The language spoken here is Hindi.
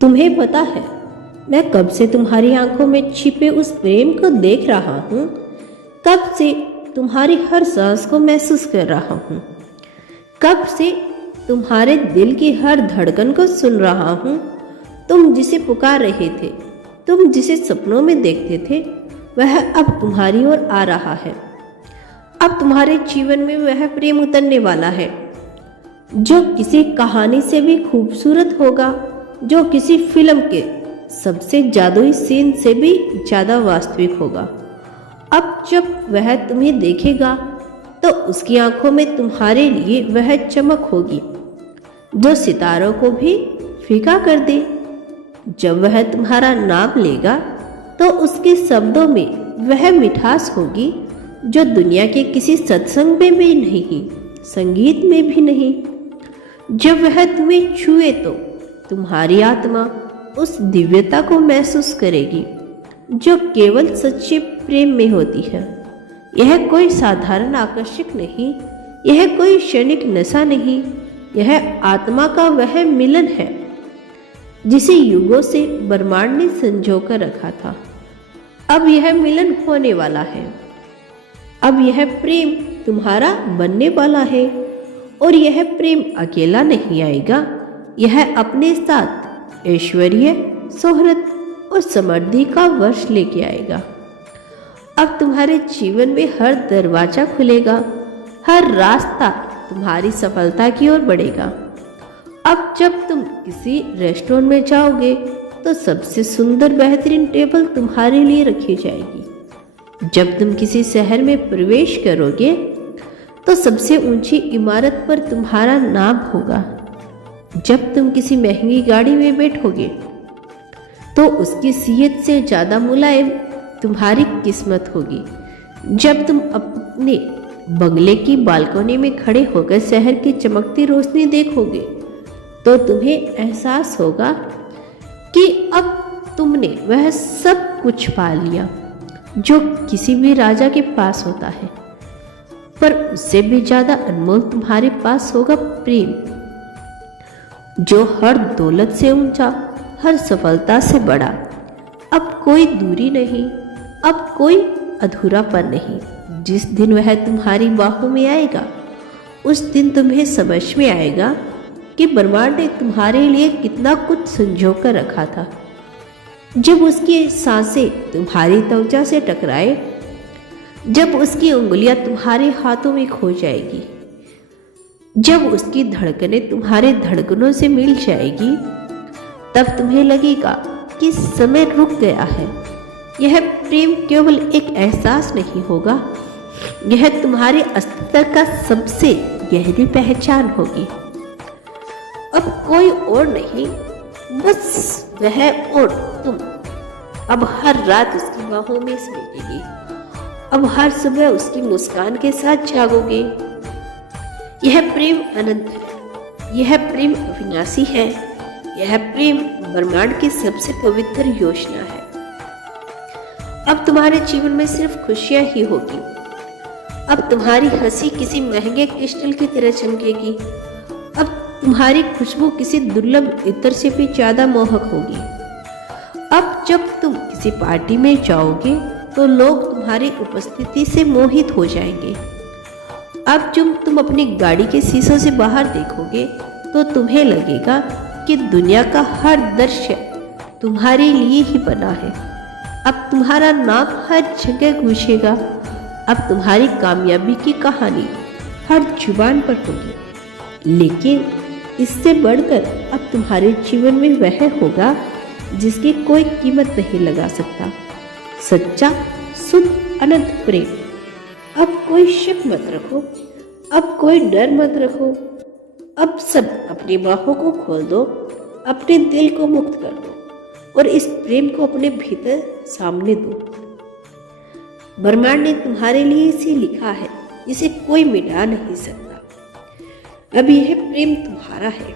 तुम्हें पता है, मैं कब से तुम्हारी आंखों में छिपे उस प्रेम को देख रहा हूँ। कब से तुम्हारी हर सांस को महसूस कर रहा हूँ। कब से तुम्हारे दिल की हर धड़कन को सुन रहा हूँ। तुम जिसे पुकार रहे थे, तुम जिसे सपनों में देखते थे, वह अब तुम्हारी ओर आ रहा है। अब तुम्हारे जीवन में वह प्रेम उतरने वाला है जो किसी कहानी से भी खूबसूरत होगा, जो किसी फिल्म के सबसे जादुई सीन से भी ज़्यादा वास्तविक होगा। अब जब वह तुम्हें देखेगा तो उसकी आंखों में तुम्हारे लिए वह चमक होगी जो सितारों को भी फीका कर दे। जब वह तुम्हारा नाम लेगा तो उसके शब्दों में वह मिठास होगी जो दुनिया के किसी सत्संग में भी नहीं, संगीत में भी नहीं। जब वह तुम्हें छुए तो तुम्हारी आत्मा उस दिव्यता को महसूस करेगी जो केवल सच्चे प्रेम में होती है। यह कोई साधारण आकर्षक नहीं, यह कोई क्षणिक नशा नहीं, यह आत्मा का वह मिलन है जिसे युगों से ब्रह्मांड ने संजो कर रखा था। अब यह मिलन होने वाला है। अब यह प्रेम तुम्हारा बनने वाला है और यह प्रेम अकेला नहीं आएगा। यह अपने साथ ऐश्वर्य, शोहरत और समृद्धि का वर्ष लेके आएगा। अब तुम्हारे जीवन में हर दरवाजा खुलेगा, हर रास्ता तुम्हारी सफलता की ओर बढ़ेगा। अब जब तुम किसी रेस्टोरेंट में जाओगे तो सबसे सुंदर बेहतरीन टेबल तुम्हारे लिए रखी जाएगी। जब तुम किसी शहर में प्रवेश करोगे तो सबसे ऊंची इमारत पर तुम्हारा नाम होगा। जब तुम किसी महंगी गाड़ी में बैठोगे तो उसकी सीहत से ज़्यादा मुलायम तुम्हारी किस्मत होगी। जब तुम अपने बंगले की बालकनी में खड़े होकर शहर की चमकती रोशनी देखोगे तो तुम्हें एहसास होगा कि अब तुमने वह सब कुछ पा लिया जो किसी भी राजा के पास होता है। पर उससे भी ज़्यादा अनमोल तुम्हारे पास होगा प्रेम, जो हर दौलत से ऊंचा, हर सफलता से बड़ा। अब कोई दूरी नहीं, अब कोई अधूरापन नहीं। जिस दिन वह तुम्हारी बाहों में आएगा उस दिन तुम्हें समझ में आएगा कि ब्रह्मांड ने तुम्हारे लिए कितना कुछ संजो कर रखा था। जब उसकी सांसें तुम्हारी त्वचा से टकराए, जब उसकी उंगलियां तुम्हारे हाथों में खो जाएगी, जब उसकी धड़कनें तुम्हारे धड़कनों से मिल जाएगी, तब तुम्हें लगेगा कि समय रुक गया है। यह प्रेम केवल एक एहसास नहीं होगा, यह तुम्हारे अस्तित्व का सबसे गहरी पहचान होगी। अब कोई और नहीं, बस वह और तुम। अब हर रात उसकी बाहों में समेटेगी, अब हर सुबह उसकी मुस्कान के साथ जागोगे। यह प्रेम अनंत है, यह प्रेम अविनाशी है, यह प्रेम ब्रह्मांड की सबसे पवित्र योजना है। अब तुम्हारे जीवन में सिर्फ खुशियां ही होगी। अब तुम्हारी हंसी किसी महंगे क्रिस्टल की तरह चमकेगी। अब तुम्हारी खुशबू किसी दुर्लभ इत्र से भी ज्यादा मोहक होगी। अब जब तुम किसी पार्टी में जाओगे तो लोग तुम्हारी उपस्थिति से मोहित हो जाएंगे। अब जब तुम अपनी गाड़ी के शीशों से बाहर देखोगे तो तुम्हें लगेगा कि दुनिया का हर दृश्य तुम्हारे लिए ही बना है। अब तुम्हारा नाम हर जगह गूंजेगा। अब तुम्हारी कामयाबी की कहानी हर जुबान पर होगी। लेकिन इससे बढ़कर अब तुम्हारे जीवन में वह होगा जिसकी कोई कीमत नहीं लगा सकता, सच्चा, शुद्ध, अनंत प्रेम। अब कोई शक मत रखो, अब कोई डर मत रखो। अब सब अपनी बाहों को खोल दो, अपने दिल को मुक्त कर दो और इस प्रेम को अपने भीतर सामने दो। ब्रह्मांड ने तुम्हारे लिए इसे लिखा है जिसे कोई मिटा नहीं सकता। अब यह प्रेम तुम्हारा है।